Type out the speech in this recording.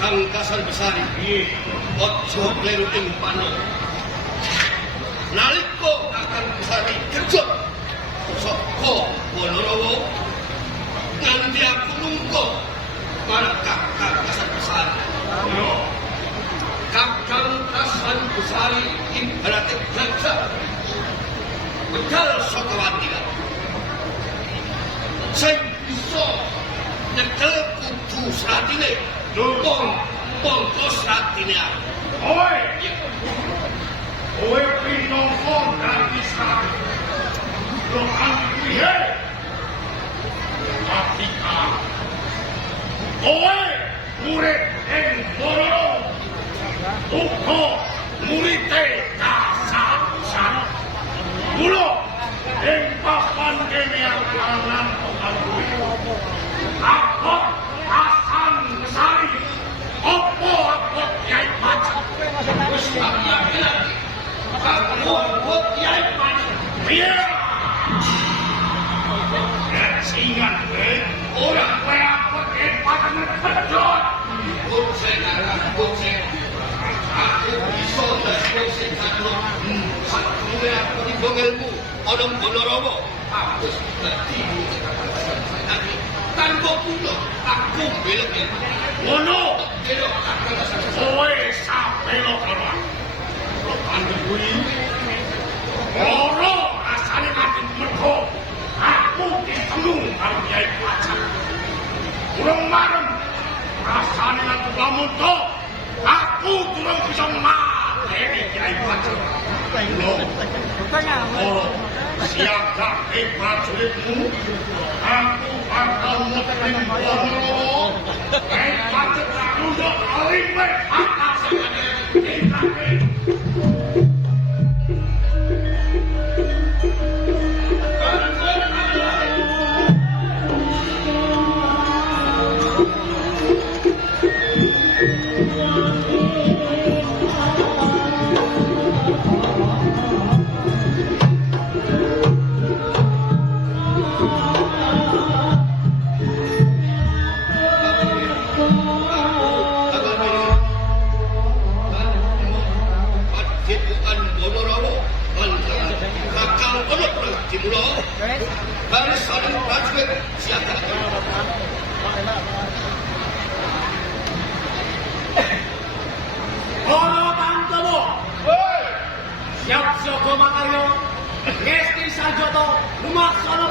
Kakang Kasar Besari. Ojo kleru ing pano. Nalika Kakang Besari kerja saka Wanarawa nganti aku lungguh marang Kakang Kasar Besari. Kakang Kasar Besari ibarat gajah medal saka watilan. Sing bisa nyekel kudu sratine, pongko sratine. Oi! Oi pinongko dadi srat. Lo angkuhe. Atika. Oi murid ing Wanarawa. Uga murite Kasar. Mula ing papan kene anan angkuhe. Apa Hasan Besari? Apa Kyai Pacar? Wis tak yakin. Aku Kyai Pacar. Piye? Singan kowe ora kowe apa Kyai Pacar pedhot. Kucing. Aku bisa dadi sing satu. Sakjane aku timbang ilmu ana Wanarawa. Aku dadi tanpa kula aku belok Ngono. belok Kakang Kasar Besari. Kowe sapelo karo aku kuwi. Ora rasane mati mergo aku ditemu karo Kyai Pacar. Durung marem rasane aku lamun to aku durung bisa mateni Kyai Pacar. Oh, siaga prajuritmu aku bakal metin Wanarawa. Kyai Pacar tak nunduk olive atas sekali. Baris saling prajurit siaga. Para Pandawa, siap jaga makarya, ngesti sanjata lumaksana